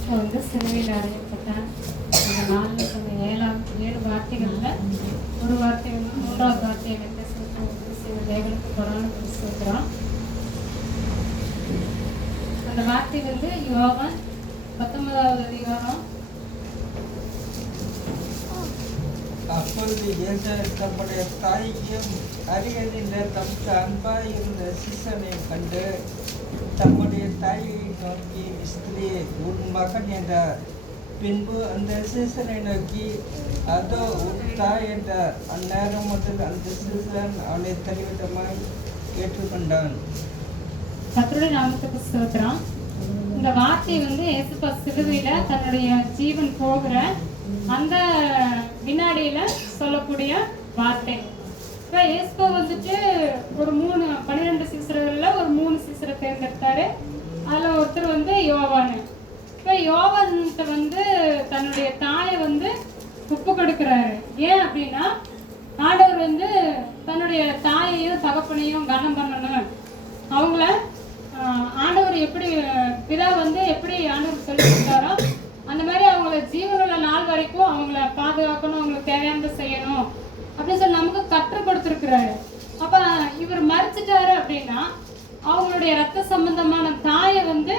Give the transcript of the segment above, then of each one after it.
கிறிஸ்து வந்து சிலுவையில் அறையப்பட்டார். அந்த நாளில் சொன்ன 7 வார்த்தைகளில் ஒரு வார்த்தை வந்து 3வது வார்த்தையை வந்து தேவனுக்கு கொடான சொல்கிறோம். அந்த வார்த்தை வந்து யோவான் 19வது அதிகாரம். அப்பொழுது இயேசு தம்முடைய தாய்க்கும் அருகில் தமக்கு அன்பாய் இருந்த சீசனையும் கண்டு தம்முடைய தாயை நோக்கி, ஸ்திரீயே, உன் மகன் என்றார். பின்பு அந்த சீசனை நோக்கி, அதோ உன் தாய் என்றார். அந்நேரம் முதல் அந்த சீசன் அவளை தனிவிதமாய் ஏற்றுக்கொண்டான். கர்த்தருடைய நாமத்துக்கு ஸ்தோத்திரம். இந்த வார்த்தை வந்து இயேசுப்பா சிலுவையில தன்னுடைய ஜீவன் போகிற அந்த வினாடியில சொல்லக்கூடிய வார்த்தை. இப்போ இயேசுப்பா வந்துட்டு ஒரு 12 சீசர்கள்ல ஒரு 3 சீசரை தேர்ந்தெடுத்தாரு. அதுல ஒருத்தர் வந்து யோவான். இப்போ யோவான்கிட்ட வந்து தன்னுடைய தாயை வந்து ஒப்பு கொடுக்கிறாரு. ஏன் அப்படின்னா, ஆண்டவர் வந்து தன்னுடைய தாயையும் தகப்பனையும் கனம் பண்ணணும். அவங்கள ஆண்டவர் எப்படி பிதா வந்து எப்படி ஆண்டவர் சொல்லி கொடுத்தாரோ அந்த மாதிரி அவங்கள ஜீவனுள்ள நாள் வரைக்கும் அவங்கள பாதுகாக்கணும், அவங்களுக்கு தேவையானதை செய்யணும் அப்படின்னு சொல்லி நமக்கு கற்றுக் கொடுத்துருக்கிறாரு. அப்ப இவர் மறிச்சிட்டாரு அப்படின்னா அவங்களுடைய ரத்த சம்பந்தமான தாயை வந்து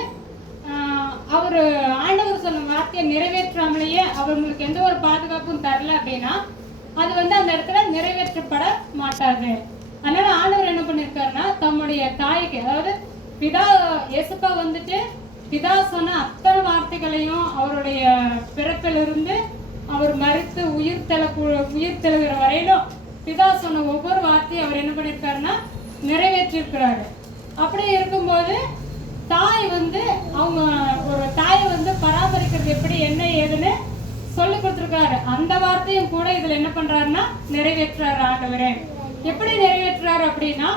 அவர் ஆண்டவர் சொன்ன வார்த்தையை நிறைவேற்றாமலேயே அவங்களுக்கு எந்த ஒரு பாதுகாப்பும் தரல அப்படின்னா அது வந்து அந்த இடத்துல நிறைவேற்றப்பட மாட்டாது. அதனால ஆண்டவர் என்ன பண்ணியிருக்காருன்னா தம்முடைய தாய்க்கு, அதாவது பிதா இயேசுப்பா வந்துட்டு பிதா சொன்ன அத்தனை வார்த்தைகளையும் அவருடைய பிறப்பிலிருந்து அவர் மறித்து உயிர் தெழுகிற வரையிலும் பிதா சொன்ன ஒவ்வொரு வார்த்தையும் அவர் என்ன பண்ணியிருக்காருன்னா நிறைவேற்றிருக்கிறாரு. அப்படி இருக்கும்போது தாய் வந்து அவங்க ஒரு தாயை வந்து பராமரிக்கிறது எப்படி என்ன ஏதுன்னு சொல்லி கொடுத்துருக்காரு. அந்த வார்த்தையும் கூட இதுல என்ன பண்றாருன்னா நிறைவேற்றுறாரு ஆண்டவரே. எப்படி நிறைவேற்றுறாரு அப்படின்னா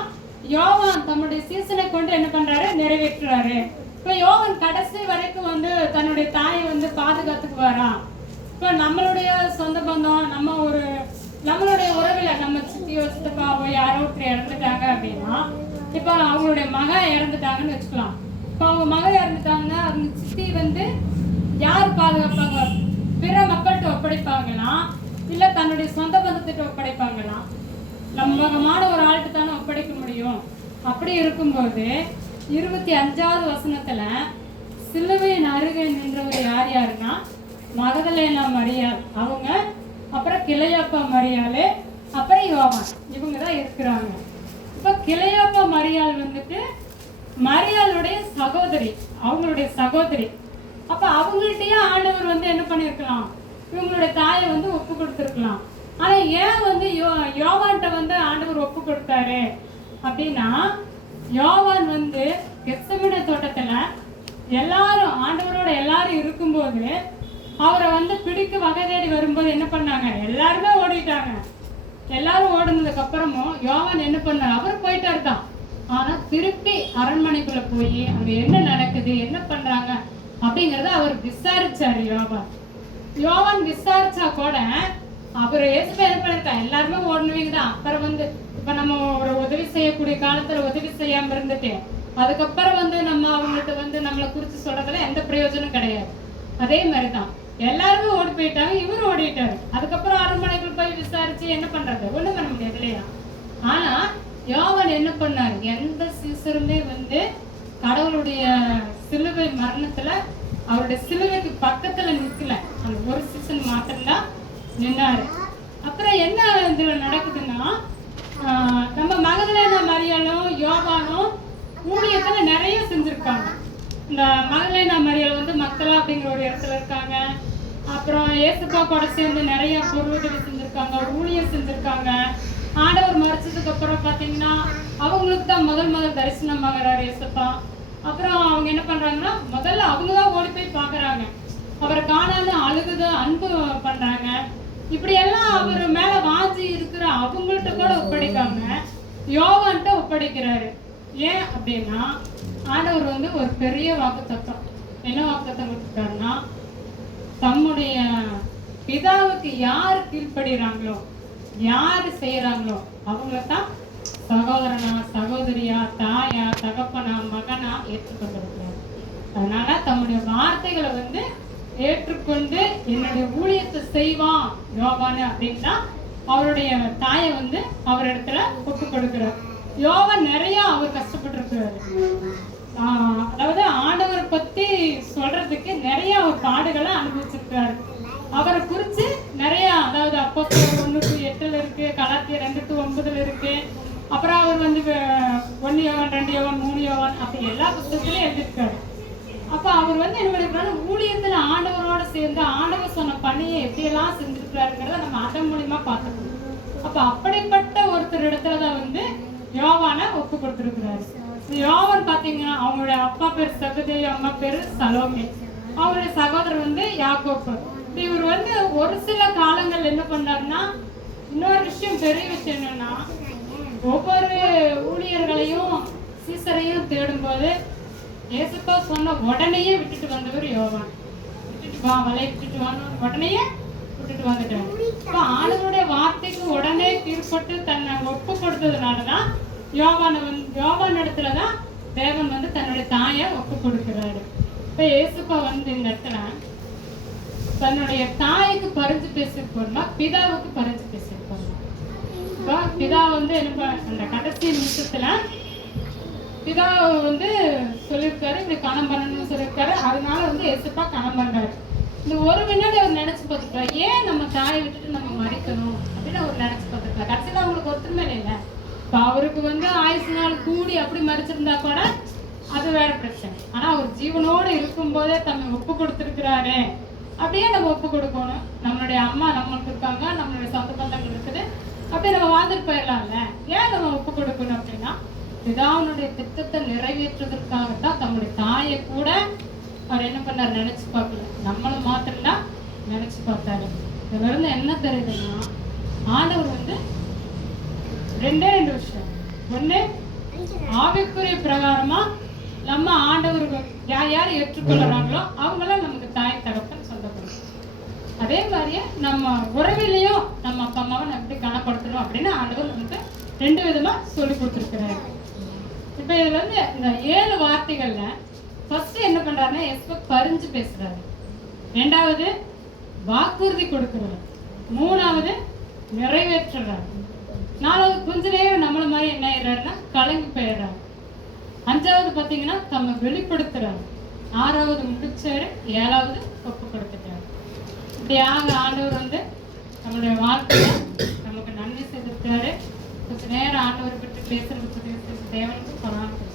யோவான் தன்னுடைய சீசனை கொண்டு என்ன பண்றாரு நிறைவேற்றுறாரு. இப்ப யோவான் கடைசி வரைக்கும் வந்து தன்னுடைய தாயை வந்து பாதுகாத்துக்குவாரா. இப்ப நம்மளுடைய சொந்த பந்தம் நம்மளுடைய உறவுல நம்ம சித்தியோ சித்தப்பாவோ யாரோ ஒருத்தர் இறந்துட்டாங்க அப்படின்னா, இப்ப அவங்களுடைய மகன் இறந்துட்டாங்கன்னு வச்சுக்கலாம். இப்ப அவங்க மகன் இறந்துட்டாங்கன்னா அவங்க சித்தி வந்து யார் பாதுகாப்பாங்க? பிற மக்கள்கிட்ட ஒப்படைப்பாங்கன்னா இல்ல தன்னுடைய சொந்த பந்தத்திட்ட ஒப்படைப்பாங்கன்னா? நம்பகமான ஒரு ஆள்கிட்ட தானே ஒப்படைக்க முடியும். அப்படி இருக்கும்போது 25வது வசனத்துல சிலுவையின் அருகே நின்றவர் யார் யாருன்னா மகதலேனா மரியாள், அவங்க, அப்புறம் கிளையாப்பா மரியாள், அப்புறம் யோவான், இவங்க தான் இருக்கிறாங்க. இப்ப கிளையாப்பா மரியாள் வந்துட்டு மரியாளுடைய சகோதரி, அவங்களுடைய சகோதரி. அப்ப அவங்கள்ட்டயே ஆண்டவர் வந்து என்ன பண்ணிருக்கலாம், இவங்களுடைய தாயை வந்து ஒப்பு கொடுத்துருக்கலாம். ஆனா ஏன் வந்து யோவான்ட்ட வந்து ஆண்டவர் ஒப்பு கொடுத்தாரு அப்படின்னா, யோவான் வந்து கெத்செமனே தோட்டத்துல எல்லாரும் ஆண்டவரோட எல்லாரும் இருக்கும்போது அவரை வந்து பிடிக்க வகை தேடி வரும்போது என்ன பண்ணாங்க, எல்லாருமே ஓடிட்டாங்க. எல்லாரும் ஓடுனதுக்கு அப்புறமும் யோவான் என்ன பண்ணார், அவர் போயிட்டாரு தான். ஆனா திருப்பி அரண்மனைக்குள்ள போய் அங்க என்ன நடக்குது என்ன பண்றாங்க அப்படிங்கறத அவர் விசாரிச்சாரு. யோவான் விசாரிச்சா கூட அவர் இயேசுவை என்ன பண்ணிருக்காங்க, எல்லாருமே ஓடுனவங்க தான். அப்புறம் வந்து இப்ப நம்ம ஒரு உதவி செய்யக்கூடிய காலத்துல உதவி செய்யாம இருந்துட்டு அதுக்கப்புறம் வந்து நம்ம அவங்கள்ட்ட வந்து நம்மளை குறிச்சு சொல்றதுல எந்த பிரயோஜனம் கிடையாது. அதே மாதிரிதான் எல்லாருமே ஓடி போயிட்டாங்க, இவரும் ஓடிட்டாரு. அதுக்கப்புறம் அரண்மனைக்குள்ள போய் விசாரிச்சு என்ன பண்றது, ஒண்ணும் பண்ண முடியாது இல்லையா. ஆனா யோவான் என்ன பண்ணாரு, எந்த சீசருமே வந்து கடவுளுடைய சிலுவை மரணத்துல அவருடைய சிலுவைக்கு பக்கத்துல நிக்கல. அந்த ஒரு சீசன் மாத்திரம்தான் நின்னாரு. அப்புறம் என்ன இதுல நடக்குதுன்னா, நம்ம மகதலேனா மரியாளும் யோவானும் ஊழியத்துல நிறைய செஞ்சிருக்காங்க. இந்த மகதலேனா மரியாள் வந்து மக்தலா அப்படிங்கிற ஒரு இடத்துல இருக்காங்க. அப்புறம் இயேசுப்பா கூட சேர்ந்து நிறைய பொருளுதவி செஞ்சிருக்காங்க, ஊழியம் செஞ்சிருக்காங்க. ஆண்டவர் மறைச்சதுக்கு அப்புறம் பாத்தீங்கன்னா அவங்களுக்கு தான் முதல் தரிசனம் ஆகிறாரு இயேசுப்பா. அப்புறம் அவங்க என்ன பண்றாங்கன்னா முதல்ல அவங்கதான் ஓடி போய் பாக்குறாங்க, அவரை காணாம அழுகுத அன்பு பண்றாங்க. இப்படி எல்லாம் அவர் மேல வாஞ்சி இருக்கிற அவங்கள்ட்ட கூட ஒப்படைக்காம யோவான்ட்ட ஒப்படைக்கிறாரு. ஏன் அப்படின்னா ஆண்டவர் வந்து ஒரு பெரிய வாக்குத்தத்தம், என்ன வாக்குத்தத்தம் கொடுத்துருக்காருன்னா, தம்முடைய பிதாவுக்கு யாரு கீழ்ப்படுகிறாங்களோ யாரு செய்யறாங்களோ அவங்கள தான் சகோதரனா சகோதரியா தாயா தகப்பனா மகனா ஏற்றுக்கொண்டிருக்கிறார். அதனால தம்முடைய வார்த்தைகளை வந்து ஏற்றுக்கொண்டு என்னுடைய ஊழியத்தை செய்வான் யோவான் அப்படின்னா அவருடைய தாயை வந்து அவர் இடத்துல ஒப்பு கொடுக்கிறார். யோவான் நிறைய அவர் கஷ்டப்பட்டிருக்கிறாரு. அதாவது ஆண்டவரை பத்தி சொல்றதுக்கு நிறைய அவர் பாடுகளை அனுபவிச்சிருக்காரு. அவரை குறிச்சு நிறைய, அதாவது அப்போஸ்தலர் 1:8 இருக்கு, கலாத்தியர் 2:9 இருக்கு, அப்புறம் அவர் வந்து 1 யோவான் 2 யோவான் 3 யோவான் அப்படி எல்லா புத்தகத்திலையும் எழுதியிருக்காரு. அப்ப அவர் வந்து என்ன ஊழியத்துல ஆண்டவரோட சேர்ந்து ஆண்டவர் சொன்ன பணியை எப்படியெல்லாம் செஞ்சிருக்கிறாருங்கிறத நம்ம அதன் மூலியமா பார்த்துக்கணும். அப்ப அப்படிப்பட்ட ஒருத்தர் இடத்துலதான் வந்து யோவானை ஒப்பு கொடுத்திருக்கிறாரு. யோவான் பாத்தீங்கன்னா அவங்களுடைய அப்பா பேர் செபதேயு, அம்மா பேரு சலோமே, அவருடைய சகோதரர் வந்து யாக்கோப்பு. இவர் வந்து ஒரு சில காலங்கள் என்ன பண்ணாருன்னா, இன்னொரு விஷயம், பெரிய விஷயம் என்னன்னா, ஒவ்வொரு ஊழியர்களையும் சீசரையும் தேடும்போது ஏசப்பா சொன்ன உடனேயே விட்டுட்டு வந்தவர் யோவான். விட்டுட்டு வா, வலையை விட்டுட்டு வான்னு உடனேயே விட்டுட்டு வந்துட்டாரு. இப்ப ஆண்டவருடைய வார்த்தைக்கு உடனே கீழ்பட்டு தன்னை ஒப்பு கொடுத்ததுனாலதான் யோவான் இடத்துலதான் தேவன் வந்து தன்னுடைய தாயை ஒப்பு கொடுக்கிறாரு. இப்ப ஏசப்பா வந்து இந்த இடத்துல தன்னுடைய தாய்க்கு பறிஞ்சு பேசிருக்கோம்னா பிதாவுக்கு பறிஞ்சு பேசிருக்கோம். இப்போ பிதா வந்து என்ன அந்த கடைசி நிமிஷத்துல பிதா வந்து சொல்லியிருக்காரு, இப்படி கணம் பண்ணணும்னு சொல்லியிருக்காரு. அதனால வந்து ஏசப்பா கணம் பண்றாரு. இந்த ஒரு வினாடி அவர் நினைச்சு பார்த்துருக்காரு, ஏன் நம்ம தாயை விட்டுட்டு நம்ம மறிக்கணும் அப்படின்னு அவர் நினைச்சு பார்த்துருக்காரு. கடைசியில அவங்களுக்கு ஒத்துமை இல்லை. இப்போ அவருக்கு வந்து ஆயுசு நாள் கூடி அப்படி மறிச்சிருந்தா கூட அது வேற பிரச்சனை. ஆனா அவர் ஜீவனோடு இருக்கும் போதே தம்மை ஒப்பு கொடுத்துருக்கிறாரு, அப்படியே நம்ம ஒப்பு கொடுக்கணும். நம்மளுடைய அம்மா நம்மளுக்கு இருக்காங்க, நம்மளுடைய சொந்த பந்தங்கள் இருக்குது, அப்படியே நம்ம வாழ்ந்துட்டு போயிடலாம்ல. ஏன் நம்ம ஒப்பு கொடுக்கணும் அப்படின்னா, பிதாவுடைய திட்டத்தை நிறைவேற்றுவதற்காகத்தான் தம்முடைய தாயை கூட அவர் என்ன பண்ணார் நினைச்சு பார்க்கல, நம்மளும் மாத்திரம்தான் நினைச்சு பார்த்தாரு. இதுல இருந்து என்ன தெரியுதுன்னா, ஆண்டவர் வந்து 2 விஷயம். ஒண்ணு, ஆவிக்குரிய பிரகாரமா நம்ம ஆண்டவர்கள் யார் யார் ஏற்றுக்கொள்றாங்களோ அவங்களாம் நமக்கு தாய் தகப்பன் சொல்லப்படும். அதே மாதிரியே நம்ம உறவிலையும் நம்ம அப்பா அம்மாவை எப்படி கனப்படுத்தணும் அப்படின்னு ஆண்டவர் நமக்கு 2 விதமா சொல்லி கொடுத்துருக்கிறாரு. இப்ப இதுல வந்து இந்த 7 வார்த்தைகள்ல ஃபர்ஸ்ட் என்ன பண்றாருன்னா, எஸ்ப பறிஞ்சு பேசுறாரு. 2வது வாக்குறுதி கொடுக்கிறாரு. 3வது நிறைவேற்றுறாரு. 4வது கொஞ்ச நேரம் நம்மள மாதிரி என்ன ஆயிடுறாருன்னா கலங்கி போயிடுறாரு. 5வது பாத்தீங்கன்னா தம்மை வெளிப்படுத்துறாரு. 6வது முடிச்சாரு. 7வது ஒப்பு கொடுத்துட்டாரு. இப்படியாக ஆண்டவர் வந்து நம்மளுடைய வாழ்க்கையில நமக்கு நன்மை செய்திருக்கிறாரு. கொஞ்ச நேரம் ஆண்டவர் பற்றி பேசுறது தேவனுக்கு பரவாயில்ல.